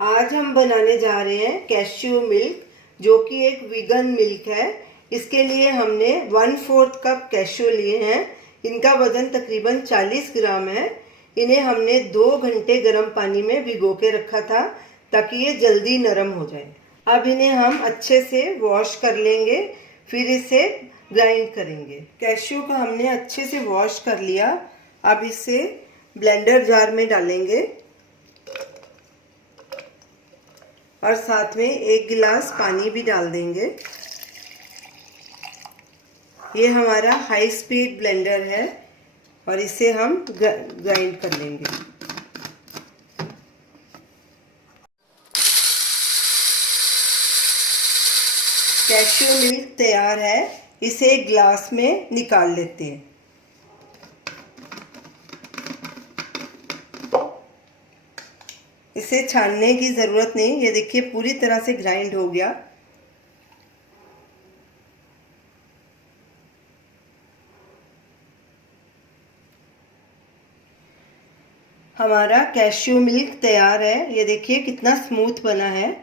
आज हम बनाने जा रहे हैं कैश्यू मिल्क, जो कि एक वीगन मिल्क है। इसके लिए हमने 1/4 कप कैश्यू लिए हैं। इनका वजन तकरीबन 40 ग्राम है। इन्हें हमने 2 घंटे गर्म पानी में भिगो के रखा था ताकि ये जल्दी नरम हो जाए। अब इन्हें हम अच्छे से वॉश कर लेंगे, फिर इसे ग्राइंड करेंगे। कैश्यू को हमने अच्छे से वॉश कर लिया। अब इसे ब्लेंडर जार में डालेंगे और साथ में 1 गिलास पानी भी डाल देंगे। ये हमारा हाई स्पीड ब्लेंडर है और इसे हम ग्राइंड कर लेंगे। कैश्यू मिल्क तैयार है। इसे एक ग्लास में निकाल लेते हैं। इसे छानने की ज़रूरत नहीं, ये देखिए पूरी तरह से ग्राइंड हो गया। हमारा कैश्यू मिल्क तैयार है। ये देखिए कितना स्मूथ बना है।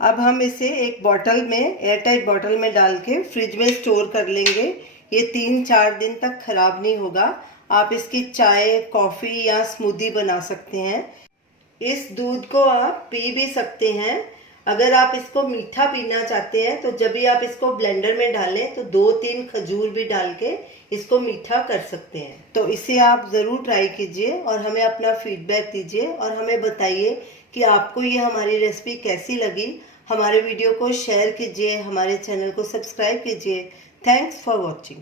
अब हम इसे एक बॉटल में, एयरटाइट बॉटल में डाल के फ्रिज में स्टोर कर लेंगे। ये 3-4 दिन तक ख़राब नहीं होगा। आप इसकी चाय, कॉफ़ी या स्मूदी बना सकते हैं। इस दूध को आप पी भी सकते हैं। अगर आप इसको मीठा पीना चाहते हैं तो जब भी आप इसको ब्लेंडर में डालें तो 2-3 खजूर भी डाल के इसको मीठा कर सकते हैं। तो इसे आप ज़रूर ट्राई कीजिए और हमें अपना फीडबैक दीजिए और हमें बताइए कि आपको ये हमारी रेसिपी कैसी लगी। हमारे वीडियो को शेयर कीजिए, हमारे चैनल को सब्सक्राइब कीजिए। Thanks for watching.